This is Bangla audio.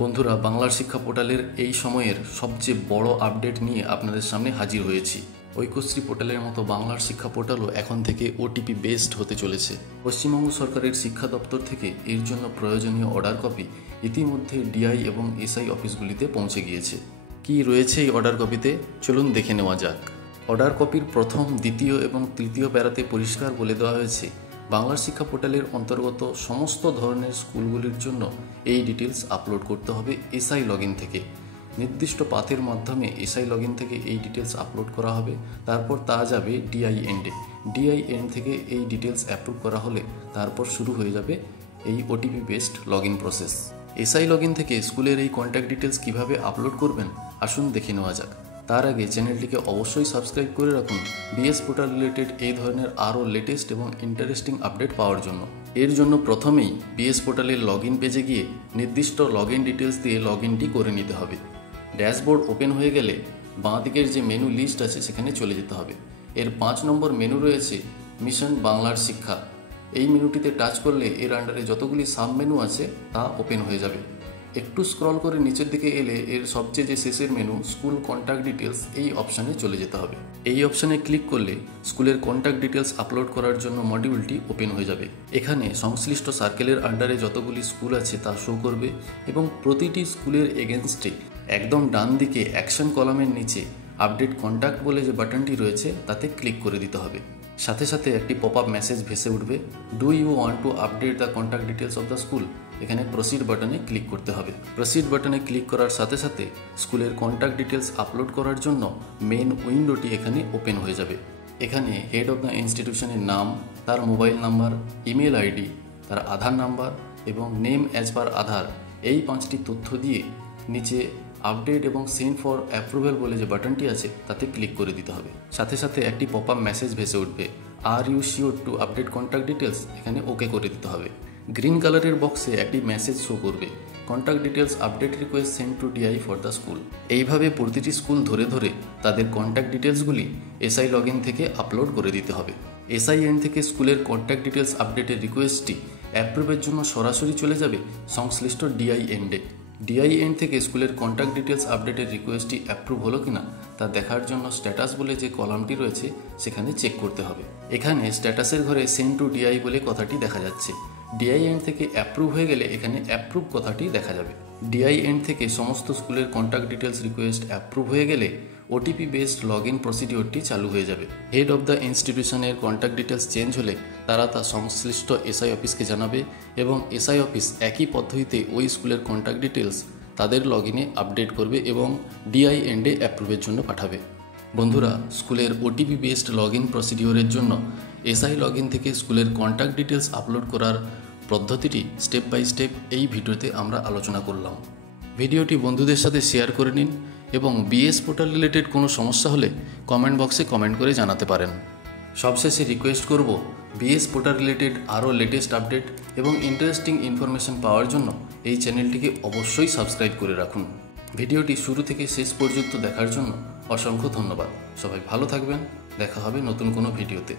বন্ধুরা, বাংলার শিক্ষা পোর্টালের এই সময়ের সবচেয়ে বড় আপডেট নিয়ে আপনাদের সামনে হাজির হয়েছি। ঐক্যশ্রী পোর্টালের মতো বাংলার শিক্ষা পোর্টালও এখন থেকে ওটিপি বেসড হতে চলেছে। পশ্চিমবঙ্গ সরকারের শিক্ষা দপ্তর থেকে এর জন্য প্রয়োজনীয় অর্ডার কপি ইতিমধ্যে ডিআই এবং এসআই অফিসগুলিতে পৌঁছে গিয়েছে। কি রয়েছে এই অর্ডার কপিতে, চলুন দেখে নেওয়া যাক। অর্ডার কপির প্রথম, দ্বিতীয় এবং তৃতীয় প্যারাতে পরিষ্কার বলে দেওয়া হয়েছে বাংলার শিক্ষা পোর্টালের অন্তর্গত সমস্ত ধরনের স্কুলগুলির জন্য এই ডিটেলস আপলোড করতে হবে এসআই লগইন থেকে। নির্দিষ্ট পাথের মাধ্যমে এসআই লগইন থেকে এই ডিটেলস আপলোড করা হবে, তারপর তা যাবে ডিআই এন্ডে। ডিআই এন্ড থেকে এই ডিটেলস অ্যাপ্রুভ করা হলে তারপর শুরু হয়ে যাবে এই OTP based login process. SI login থেকে স্কুলের এই কন্ট্যাক্ট ডিটেলস কিভাবে আপলোড করবেন আসুন দেখে নেওয়া যাক। তার আগে চ্যানেলটিকে অবশ্যই সাবস্ক্রাইব করে রাখুন বিএস পোর্টাল রিলেটেড এই ধরনের আরও লেটেস্ট এবং ইন্টারেস্টিং আপডেট পাওয়ার জন্য। এর জন্য প্রথমেই বিএস পোর্টালের লগইন পেজে গিয়ে নির্দিষ্ট লগইন ডিটেলস দিয়ে লগইনটি করে নিতে হবে। ড্যাশবোর্ড ওপেন হয়ে গেলে বাঁ দিকের যে মেনু লিস্ট আছে সেখানে চলে যেতে হবে। এর 5 নম্বর মেনু রয়েছে মিশন বাংলার শিক্ষা। এই মেনুটিতে টাচ করলে এর আন্ডারে যতগুলি সাব মেনু আছে তা ওপেন হয়ে যাবে। একটু স্ক্রল করে নিচের দিকে এলে এর সবচেয়ে যে শেষের মেনু স্কুল কন্ট্যাক্ট ডিটেলস, এই অপশানে চলে যেতে হবে। এই অপশানে ক্লিক করলে স্কুলের কন্ট্যাক্ট ডিটেলস আপলোড করার জন্য মডিউলটি ওপেন হয়ে যাবে। এখানে সংশ্লিষ্ট সার্কেলের আন্ডারে যতগুলি স্কুল আছে তা শো করবে এবং প্রতিটি স্কুলের এগেনস্টে একদম ডান দিকে অ্যাকশন কলামের নিচে আপডেট কন্ট্যাক্ট বলে যে বাটনটি রয়েছে তাতে ক্লিক করে দিতে হবে। সাথে সাথে একটি পপ আপ মেসেজ ভেসে উঠবে, do you want to update the contact details of the school. এখানে প্রসিড বাটনে ক্লিক করতে হবে। প্রসিড বাটনে ক্লিক করার সাথে সাথে স্কুলের কন্ট্যাক্ট ডিটেলস আপলোড করার জন্য মেন উইন্ডোটি এখানে ওপেন হয়ে যাবে। এখানে হেড অফ দ্য ইনস্টিটিউশনের নাম, তার মোবাইল নাম্বার, ইমেল আইডি, তার আধার নাম্বার এবং নেম অ্যাজ পার আধার, এই 5টি তথ্য দিয়ে নিচে আপডেট এবং সেন্ড ফর অ্যাপ্রুভেল বলে যে বাটনটি আছে তাতে ক্লিক করে দিতে হবে। সাথে সাথে একটি পপ আপ মেসেজ ভেসে উঠবে, are you sure to update contact details. এখানে ওকে করে দিতে হবে। গ্রিন কালারের বক্সে একটি মেসেজ শো করবে, contact details update request send to DI for the school. এইভাবে প্রতিটি স্কুল ধরে ধরে তাদের কন্ট্যাক্ট ডিটেলসগুলি এসআই লগইন থেকে আপলোড করে দিতে হবে। এসআই এন্ড থেকে স্কুলের কন্ট্যাক্ট ডিটেলস আপডেটের রিকোয়েস্টটি অ্যাপ্রুভের জন্য সরাসরি চলে যাবে সংশ্লিষ্ট ডিআই এন্ডে। ডিআই এন্ড থেকে স্কুলের কন্ট্যাক্ট ডিটেলস আপডেটের রিকোয়েস্টটি অ্যাপ্রুভ হলো কিনা তা দেখার জন্য স্ট্যাটাস বলে যে কলামটি রয়েছে সেখানে চেক করতে হবে। এখানে স্ট্যাটাসের ঘরে সেন্ড টু ডিআই বলে কথাটি দেখা যাচ্ছে। ডিআই এন্ড থেকে অ্যাপ্রুভ হয়ে গেলে এখানে অ্যাপ্রুভ কথাটি দেখা যাবে। ডিআই এন্ড থেকে সমস্ত স্কুলের কন্ট্যাক্ট ডিটেলস রিকোয়েস্ট অ্যাপ্রুভ হয়ে গেলে ওটিপি বেসড লগইন প্রসিডিওরটি চালু হয়ে যাবে। হেড অফ দ্য ইনস্টিটিউশনের কন্ট্যাক্ট ডিটেলস চেঞ্জ হলে তারা তা সংশ্লিষ্ট এসআই অফিসকে জানাবে এবং এসআই অফিস একই পদ্ধতিতে ওই স্কুলের কন্ট্যাক্ট ডিটেলস তাদের লগইনে আপডেট করবে এবং ডিআই এন্ডে অ্যাপ্রুভের জন্য পাঠাবে। বন্ধুরা, স্কুলের ওটিপি বেসড লগইন প্রসিডিওরের জন্য এসআই লগইন থেকে স্কুলের কন্ট্যাক্ট ডিটেলস আপলোড করার পদ্ধতিটি স্টেপ বাই স্টেপ এই ভিডিওতে আমরা আলোচনা করলাম। ভিডিওটি বন্ধুদের সাথে শেয়ার করে নিন এবং বিএস পোর্টাল রিলেটেড কোনো সমস্যা হলে কমেন্ট বক্সে কমেন্ট করে জানাতে পারেন। সবশেষে রিকোয়েস্ট করব, বিএস পোর্টাল রিলেটেড আরও লেটেস্ট আপডেট এবং ইন্টারেস্টিং ইনফরমেশন পাওয়ার জন্য এই চ্যানেলটিকে অবশ্যই সাবস্ক্রাইব করে রাখুন। ভিডিওটি শুরু থেকে শেষ পর্যন্ত দেখার জন্য অসংখ্য ধন্যবাদ। সবাই ভালো থাকবেন, দেখা হবে নতুন কোনো ভিডিওতে।